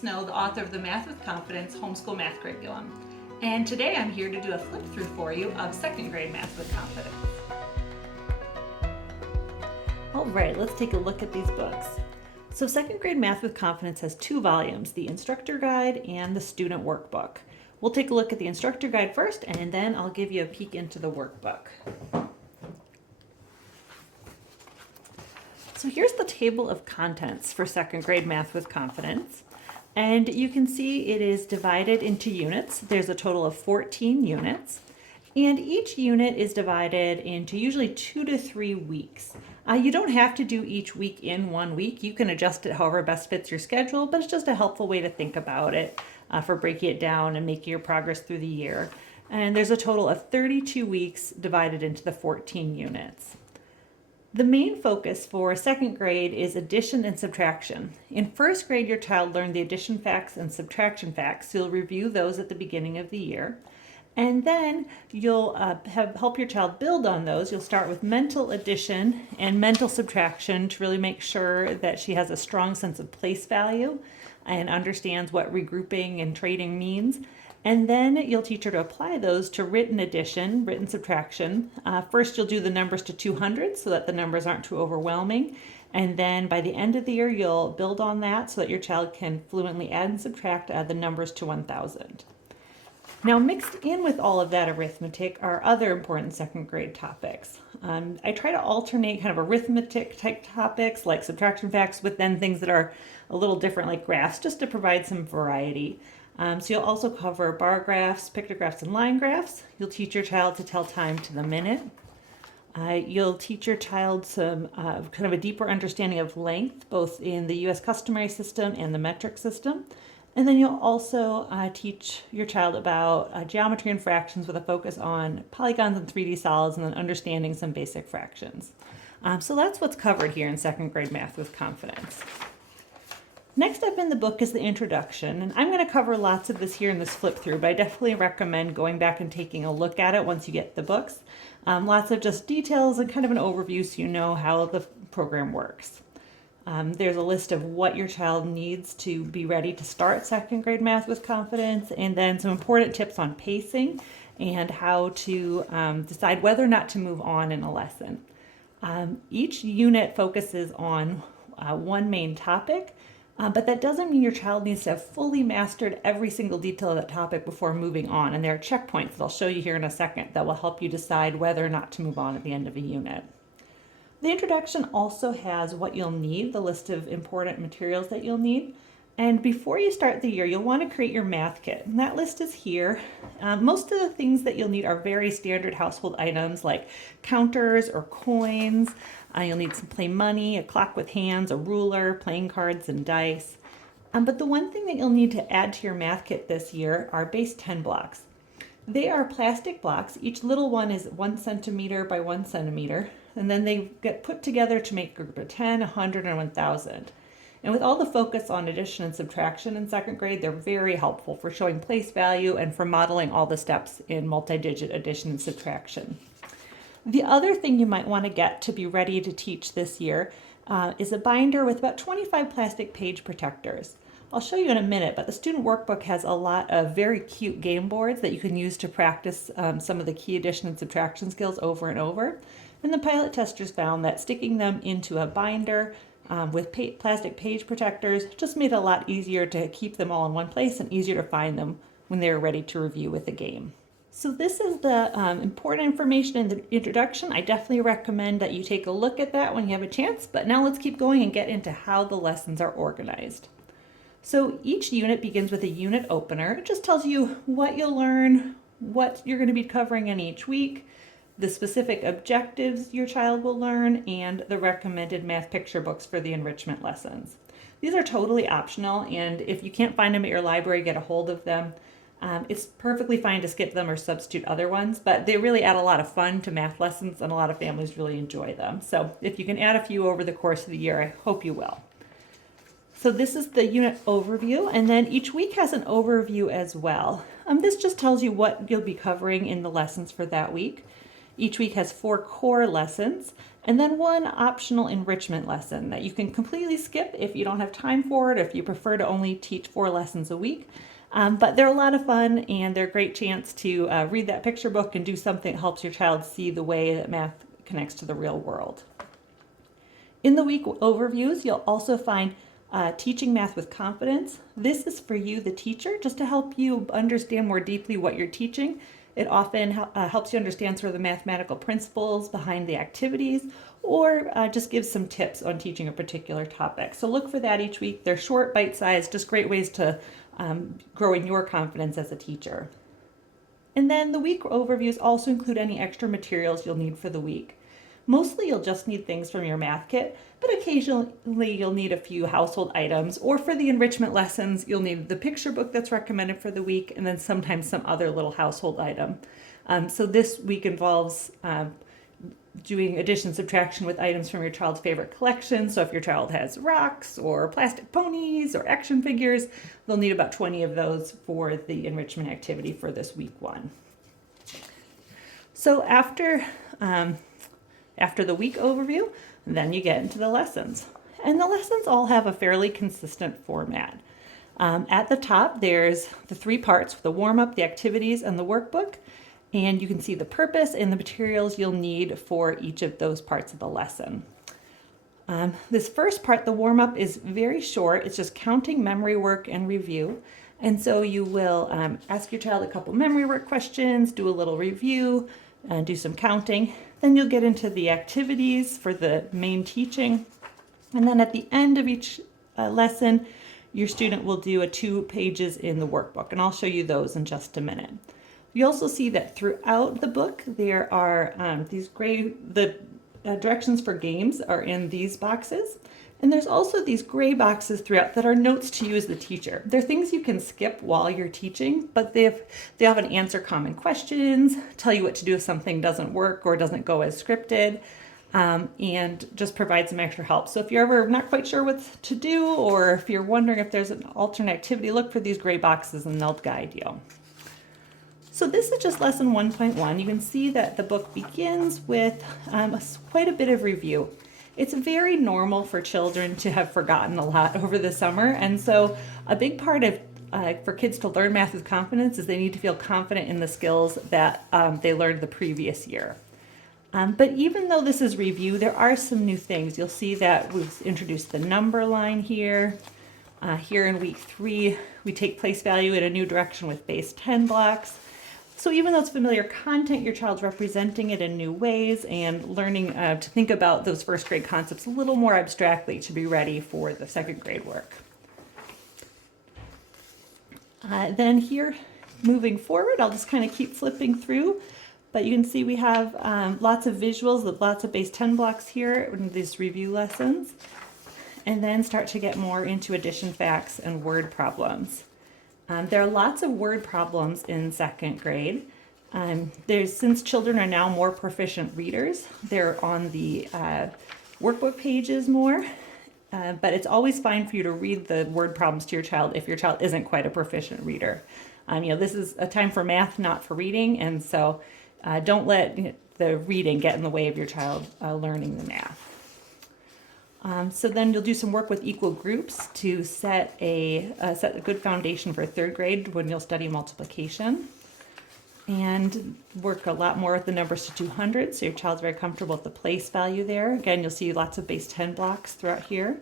Snow, the author of the Math with Confidence Homeschool Math Curriculum. And today I'm here to do a flip through for you of second grade Math with Confidence. All right, let's take a look at these books. So second grade Math with Confidence has two volumes, the instructor guide and the student workbook. We'll take a look at the instructor guide first, and then I'll give you a peek into the workbook. So here's the table of contents for second grade Math with Confidence. And you can see it is divided into units. There's a total of 14 units. And each unit is divided into usually 2 to 3 weeks. You don't have to do each week in 1 week. You can adjust it however best fits your schedule, but it's just a helpful way to think about it for breaking it down and making your progress through the year. And there's a total of 32 weeks divided into the 14 units. The main focus for second grade is addition and subtraction. In first grade, your child learned the addition facts and subtraction facts, so you'll review those at the beginning of the year. And then you'll help your child build on those. You'll start with mental addition and mental subtraction to really make sure that she has a strong sense of place value and understands what regrouping and trading means. And then you'll teach her to apply those to written addition, written subtraction. First, you'll do the numbers to 200 so that the numbers aren't too overwhelming. And then by the end of the year, you'll build on that so that your child can fluently add and subtract the numbers to 1,000. Now, mixed in with all of that arithmetic are other important second grade topics. I try to alternate kind of arithmetic type topics like subtraction facts with then things that are a little different like graphs, just to provide some variety. So you'll also cover bar graphs, pictographs, and line graphs. You'll teach your child to tell time to the minute. You'll teach your child some kind of a deeper understanding of length, both in the U.S. customary system and the metric system. And then you'll also teach your child about geometry and fractions with a focus on polygons and 3D solids, and then understanding some basic fractions. So that's what's covered here in second grade Math with Confidence. Next up in the book is the introduction, and I'm going to cover lots of this here in this flip through, but I definitely recommend going back and taking a look at it once you get the books. Lots of just details and kind of an overview so you know how the program works. There's a list of what your child needs to be ready to start second grade Math with Confidence, and then some important tips on pacing and how to decide whether or not to move on in a lesson. Each unit focuses on one main topic. But that doesn't mean your child needs to have fully mastered every single detail of that topic before moving on. And there are checkpoints that I'll show you here in a second that will help you decide whether or not to move on at the end of a unit. The introduction also has what you'll need, the list of important materials that you'll need. And before you start the year, you'll want to create your math kit. And that list is here. Most of the things that you'll need are very standard household items like counters or coins. You'll need some play money, a clock with hands, a ruler, playing cards, and dice. But the one thing that you'll need to add to your math kit this year are base 10 blocks. They are plastic blocks. Each little one is 1 centimeter by 1 centimeter. And then they get put together to make a group of 10, 100, and 1,000. And with all the focus on addition and subtraction in second grade, they're very helpful for showing place value and for modeling all the steps in multi-digit addition and subtraction. The other thing you might want to get to be ready to teach this year is a binder with about 25 plastic page protectors. I'll show you in a minute, but the student workbook has a lot of very cute game boards that you can use to practice some of the key addition and subtraction skills over and over. And the pilot testers found that sticking them into a binder with plastic page protectors just made it a lot easier to keep them all in one place and easier to find them when they're ready to review with a game. So this is the important information in the introduction. I definitely recommend that you take a look at that when you have a chance, but now let's keep going and get into how the lessons are organized. So each unit begins with a unit opener. It just tells you what you'll learn, what you're going to be covering in each week, the specific objectives your child will learn, and the recommended math picture books for the enrichment lessons. These are totally optional, and if you can't find them at your library, get a hold of them. It's perfectly fine to skip them or substitute other ones, but they really add a lot of fun to math lessons, and a lot of families really enjoy them. So if you can add a few over the course of the year, I hope you will. So this is the unit overview, and then each week has an overview as well. This just tells you what you'll be covering in the lessons for that week. Each week has 4 core lessons, and then one optional enrichment lesson that you can completely skip if you don't have time for it, or if you prefer to only teach 4 lessons a week. But they're a lot of fun, and they're a great chance to read that picture book and do something that helps your child see the way that math connects to the real world. In the week overviews, you'll also find Teaching Math with Confidence. This is for you, the teacher, just to help you understand more deeply what you're teaching. It often helps you understand sort of the mathematical principles behind the activities, or just gives some tips on teaching a particular topic. So look for that each week. They're short, bite-sized, just great ways to growing your confidence as a teacher. And then the week overviews also include any extra materials you'll need for the week. Mostly you'll just need things from your math kit, but occasionally you'll need a few household items, or for the enrichment lessons, you'll need the picture book that's recommended for the week, and then sometimes some other little household item. So this week involves doing addition subtraction with items from your child's favorite collection. So if your child has rocks or plastic ponies or action figures, they'll need about 20 of those for the enrichment activity for this week 1. So after the week overview, then you get into the lessons. And the lessons all have a fairly consistent format. At the top, there's the 3 parts, the warm-up, the activities, and the workbook. And you can see the purpose and the materials you'll need for each of those parts of the lesson. This first part, the warm-up, is very short. It's just counting, memory work, and review. And so you will ask your child a couple memory work questions, do a little review, and do some counting. Then you'll get into the activities for the main teaching. And then at the end of each lesson, your student will do 2 pages in the workbook. And I'll show you those in just a minute. You also see that throughout the book, there are the directions for games are in these boxes. And there's also these gray boxes throughout that are notes to you as the teacher. They're things you can skip while you're teaching, but they often answer common questions, tell you what to do if something doesn't work or doesn't go as scripted, and just provide some extra help. So if you're ever not quite sure what to do, or if you're wondering if there's an alternate activity, look for these gray boxes and they'll guide you. So this is just lesson 1.1. You can see that the book begins with quite a bit of review. It's very normal for children to have forgotten a lot over the summer, and so a big part of for kids to learn math with confidence is they need to feel confident in the skills that they learned the previous year. But even though this is review, there are some new things. You'll see that we've introduced the number line here. Here in week 3, we take place value in a new direction with base 10 blocks. So even though it's familiar content, your child's representing it in new ways and learning to think about those first grade concepts a little more abstractly to be ready for the second grade work. Then here, moving forward, I'll just kind of keep flipping through, but you can see we have lots of visuals with lots of base 10 blocks here in these review lessons, and then start to get more into addition facts and word problems. There are lots of word problems in second grade. Since children are now more proficient readers, they're on the workbook pages more, but it's always fine for you to read the word problems to your child if your child isn't quite a proficient reader. This is a time for math, not for reading, and so don't let the reading get in the way of your child learning the math. So then you'll do some work with equal groups to set a good foundation for third grade when you'll study multiplication, and work a lot more with the numbers to 200, so your child's very comfortable with the place value there. Again, you'll see lots of base 10 blocks throughout here.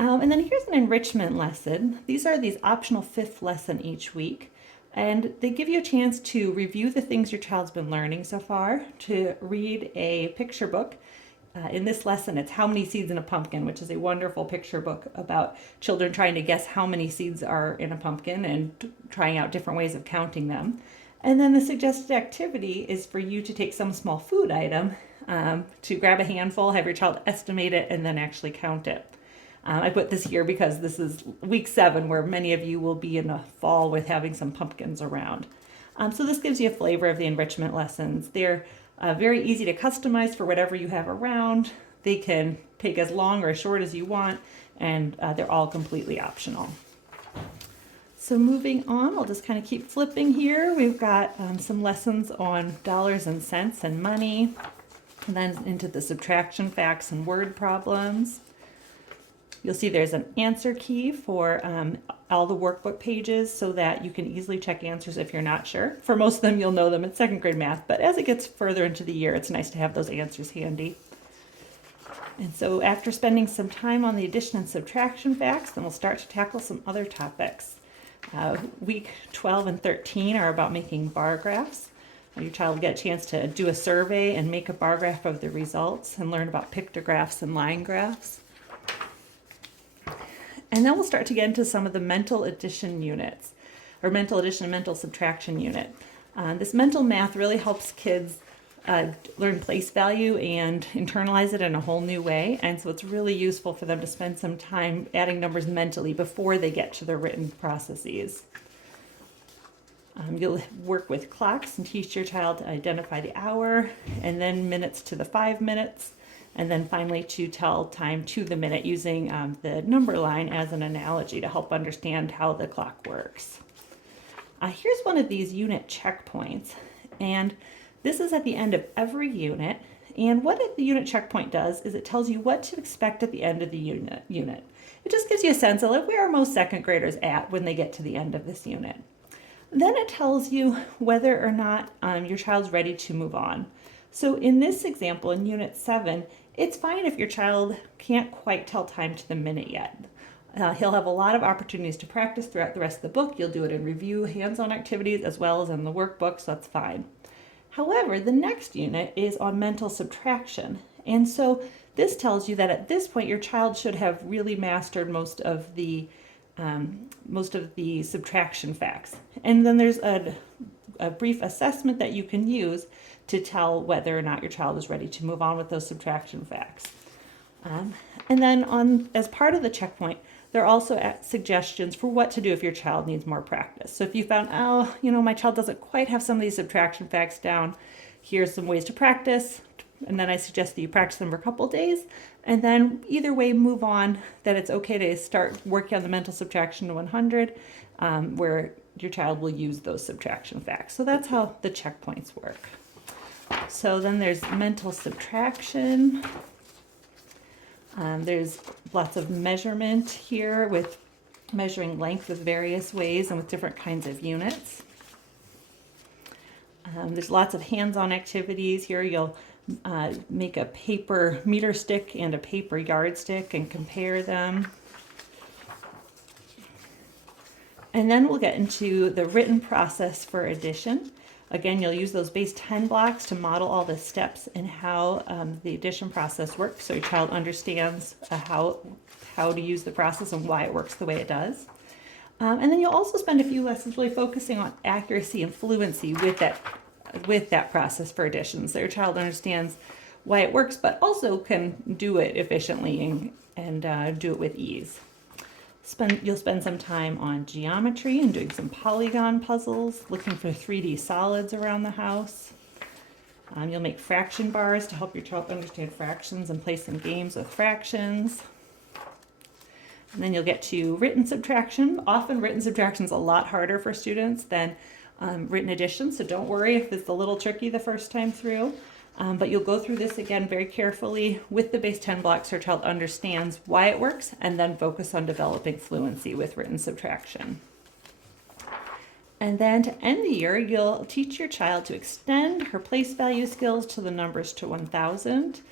And then here's an enrichment lesson. These are these optional 5th lesson each week, and they give you a chance to review the things your child's been learning so far, to read a picture book. In this lesson, it's How Many Seeds in a Pumpkin, which is a wonderful picture book about children trying to guess how many seeds are in a pumpkin and trying out different ways of counting them. And then the suggested activity is for you to take some small food item, to grab a handful, have your child estimate it, and then actually count it. I put this here because this is week 7, where many of you will be in the fall with having some pumpkins around. So this gives you a flavor of the enrichment lessons. They're very easy to customize for whatever you have around. They can take as long or as short as you want, and they're all completely optional. So moving on, I'll just kind of keep flipping here. We've got some lessons on dollars and cents and money. And then into the subtraction facts and word problems. You'll see there's an answer key for all the workbook pages so that you can easily check answers if you're not sure. For most of them, you'll know them at second grade math, but as it gets further into the year, it's nice to have those answers handy. And so after spending some time on the addition and subtraction facts, then we'll start to tackle some other topics. Week 12 and 13 are about making bar graphs. Your child will get a chance to do a survey and make a bar graph of the results and learn about pictographs and line graphs. And then we'll start to get into some of the mental addition units, or mental addition and mental subtraction unit. This mental math really helps kids learn place value and internalize it in a whole new way. And so it's really useful for them to spend some time adding numbers mentally before they get to the written processes. You'll work with clocks and teach your child to identify the hour, and then minutes to the 5 minutes, and then finally to tell time to the minute using the number line as an analogy to help understand how the clock works. Here's one of these unit checkpoints, and this is at the end of every unit. And what the unit checkpoint does is it tells you what to expect at the end of the unit. It just gives you a sense of like, where are most second graders at when they get to the end of this unit. Then it tells you whether or not your child's ready to move on. So in this example, in Unit 7, it's fine if your child can't quite tell time to the minute yet. He'll have a lot of opportunities to practice throughout the rest of the book. You'll do it in review, hands-on activities, as well as in the workbook, so that's fine. However, the next unit is on mental subtraction. And so this tells you that at this point, your child should have really mastered most of the subtraction facts. And then there's a brief assessment that you can use to tell whether or not your child is ready to move on with those subtraction facts. And then as part of the checkpoint, there are also suggestions for what to do if your child needs more practice. So if you found, my child doesn't quite have some of these subtraction facts down, here's some ways to practice. And then I suggest that you practice them for a couple days, and then either way move on, that it's okay to start working on the mental subtraction to 100, where your child will use those subtraction facts. So that's how the checkpoints work. So then there's mental subtraction. There's lots of measurement here with measuring length with various ways and with different kinds of units. There's lots of hands-on activities here. You'll make a paper meter stick and a paper yardstick and compare them. And then we'll get into the written process for addition. Again, you'll use those base 10 blocks to model all the steps and how the addition process works, so your child understands how to use the process and why it works the way it does. And then you'll also spend a few lessons really focusing on accuracy and fluency with that process for addition, so your child understands why it works, but also can do it efficiently and do it with ease. You'll spend some time on geometry and doing some polygon puzzles, looking for 3D solids around the house. You'll make fraction bars to help your child understand fractions and play some games with fractions. And then you'll get to written subtraction. Often written subtraction is a lot harder for students than written addition, so don't worry if it's a little tricky the first time through. But you'll go through this again very carefully with the base 10 blocks so your child understands why it works, and then focus on developing fluency with written subtraction. And then to end the year, you'll teach your child to extend her place value skills to the numbers to 1,000.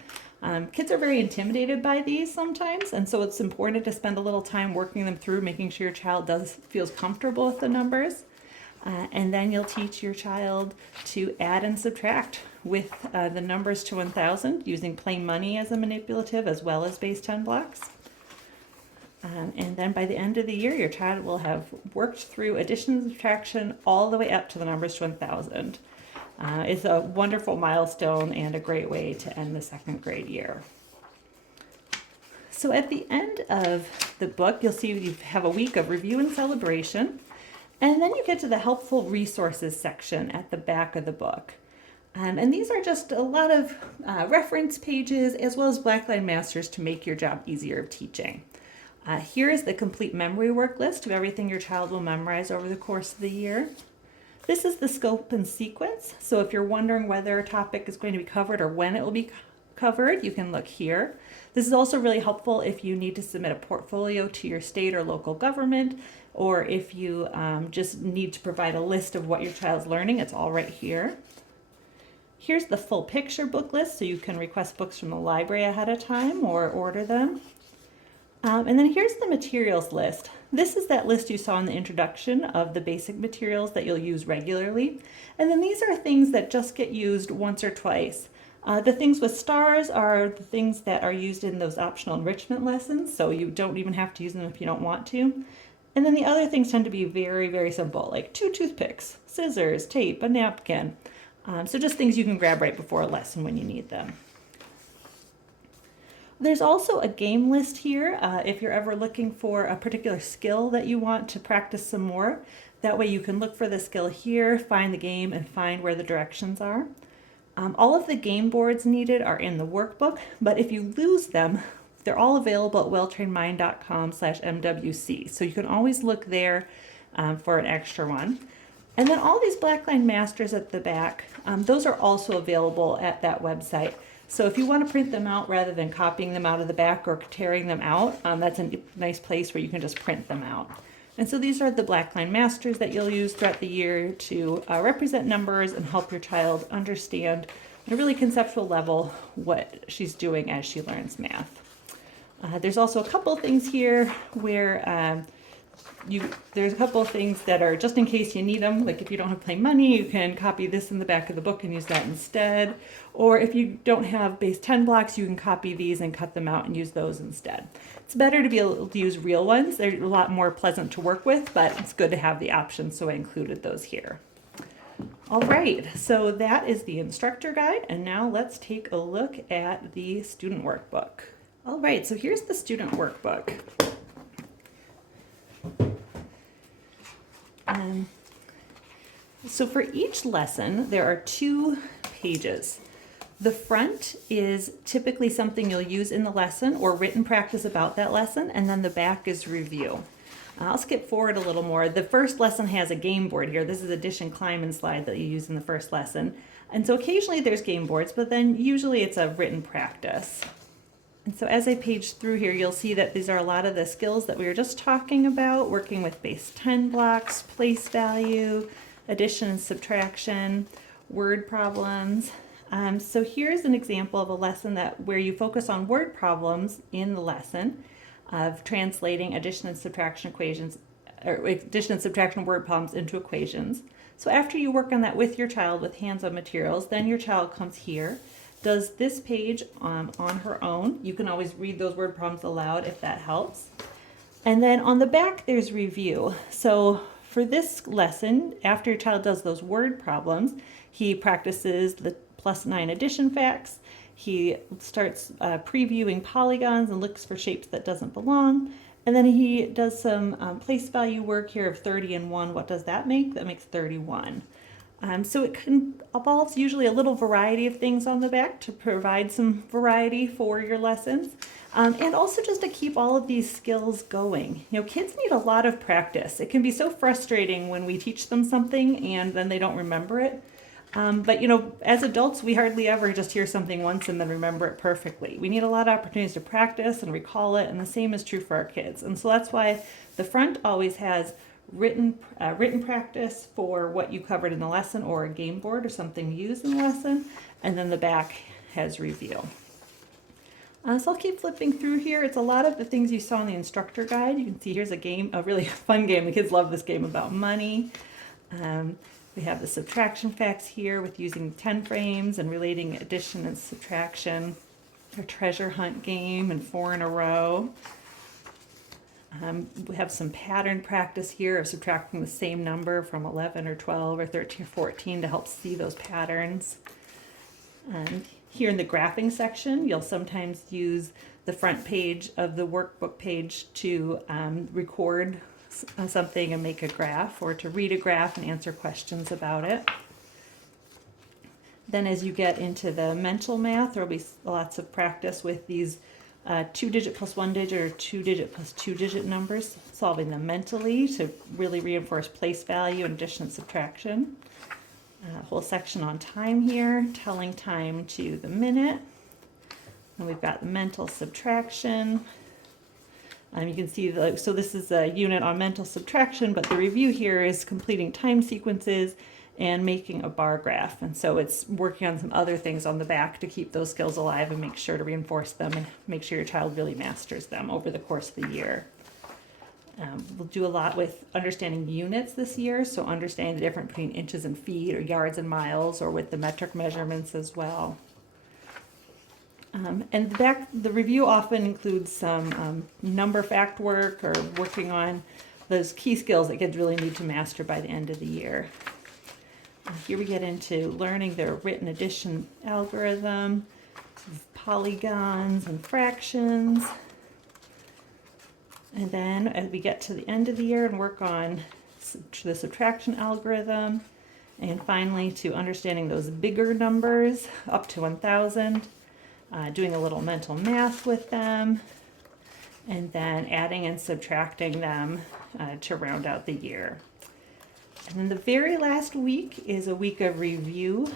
Kids are very intimidated by these sometimes, and so it's important to spend a little time working them through, making sure your child feels comfortable with the numbers. And then you'll teach your child to add and subtract with the numbers to 1,000 using plain money as a manipulative as well as base 10 blocks. And then by the end of the year, your child will have worked through addition and subtraction all the way up to the numbers to 1,000. It's a wonderful milestone and a great way to end the second grade year. So at the end of the book, you'll see you have a week of review and celebration. And then you get to the helpful resources section at the back of the book. And these are just a lot of reference pages as well as Blackline Masters to make your job easier of teaching. Here is the complete memory work list of everything your child will memorize over the course of the year. This is the scope and sequence. So if you're wondering whether a topic is going to be covered or when it will be covered, you can look here. This is also really helpful if you need to submit a portfolio to your state or local government, or if you just need to provide a list of what your child's learning. It's all right here. Here's the full picture book list, so you can request books from the library ahead of time or order them. And then here's the materials list. This is that list you saw in the introduction of the basic materials that you'll use regularly. And then these are things that just get used once or twice. The things with stars are the things that are used in those optional enrichment lessons, so you don't even have to use them if you don't want to. And then the other things tend to be very, very simple, like 2 toothpicks, scissors, tape, a napkin. So just things you can grab right before a lesson when you need them. There's also a game list here if you're ever looking for a particular skill that you want to practice some more. That way you can look for the skill here, find the game, and find where the directions are. All of the game boards needed are in the workbook, but if you lose them, they're all available at welltrainedmind.com/MWC. So you can always look there for an extra one. And then all these blackline masters at the back, those are also available at that website. So if you want to print them out rather than copying them out of the back or tearing them out, that's a nice place where you can just print them out. And so these are the blackline masters that you'll use throughout the year to represent numbers and help your child understand at a really conceptual level what she's doing as she learns math. There's also a couple of things here where there's a couple of things that are just in case you need them. Like if you don't have plain money, you can copy this in the back of the book and use that instead. Or if you don't have base 10 blocks, you can copy these and cut them out and use those instead. It's better to be able to use real ones. They're a lot more pleasant to work with, but it's good to have the option, so I included those here. All right, so that is the instructor guide, and now let's take a look at the student workbook. All right, so here's the student workbook. So for each lesson, there are 2 pages. The front is typically something you'll use in the lesson or written practice about that lesson, and then the back is review. I'll skip forward a little more. The first lesson has a game board here. This is addition, climb, and slide that you use in the first lesson. And so occasionally there's game boards, but then usually it's a written practice. And so as I page through here, you'll see that these are a lot of the skills that we were just talking about, working with base 10 blocks, place value, addition and subtraction, word problems. So here's an example of a lesson where you focus on word problems in the lesson of translating addition and subtraction equations, or addition and subtraction word problems into equations. So after you work on that with your child with hands-on materials, then your child comes here, does this page on her own. You can always read those word problems aloud if that helps. And then on the back, there's review. So for this lesson, after your child does those word problems, he practices the +9 addition facts. He starts previewing polygons and looks for shapes that doesn't belong. And then he does some place value work here of 30 and 1. What does that make? That makes 31. So it involves usually a little variety of things on the back to provide some variety for your lessons. And also just to keep all of these skills going. You know, kids need a lot of practice. It can be so frustrating when we teach them something and then they don't remember it. But you know, as adults, we hardly ever just hear something once and then remember it perfectly. We need a lot of opportunities to practice and recall it, and the same is true for our kids. And so that's why the front always has written practice for what you covered in the lesson, or a game board or something used in the lesson, and then the back has review. So I'll keep flipping through here. It's a lot of the things you saw in the instructor guide. You can see here's a game, a really fun game. The kids love this game about money. We have the subtraction facts here with using 10 frames and relating addition and subtraction. Our treasure hunt game and 4 in a row. We have some pattern practice here of subtracting the same number from 11 or 12 or 13 or 14 to help see those patterns. And here in the graphing section, you'll sometimes use the front page of the workbook page to record something and make a graph, or to read a graph and answer questions about it. Then as you get into the mental math, there will be lots of practice with these 2-digit plus 1-digit or 2-digit plus 2-digit numbers, solving them mentally to really reinforce place value and addition and subtraction. A whole section on time here, telling time to the minute. And we've got the mental subtraction. You can see, so this is a unit on mental subtraction, but the review here is completing time sequences and making a bar graph. And so it's working on some other things on the back to keep those skills alive and make sure to reinforce them and make sure your child really masters them over the course of the year. We'll do a lot with understanding units this year, so understanding the difference between inches and feet or yards and miles, or with the metric measurements as well. And the review often includes some number fact work or working on those key skills that kids really need to master by the end of the year. Here we get into learning their written addition algorithm, polygons and fractions. And then as we get to the end of the year and work on the subtraction algorithm, and finally to understanding those bigger numbers up to 1,000, doing a little mental math with them, and then adding and subtracting them to round out the year. And then the very last week is a week of review.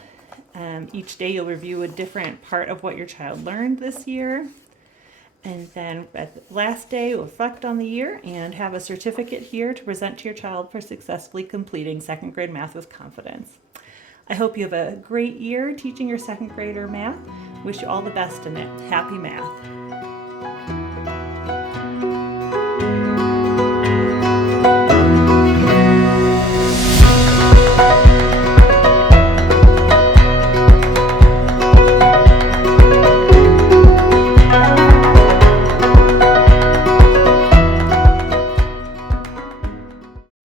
Each day you'll review a different part of what your child learned this year. And then at the last day, you'll reflect on the year and have a certificate here to present to your child for successfully completing second grade math with confidence. I hope you have a great year teaching your second grader math. Wish you all the best in it. Happy math.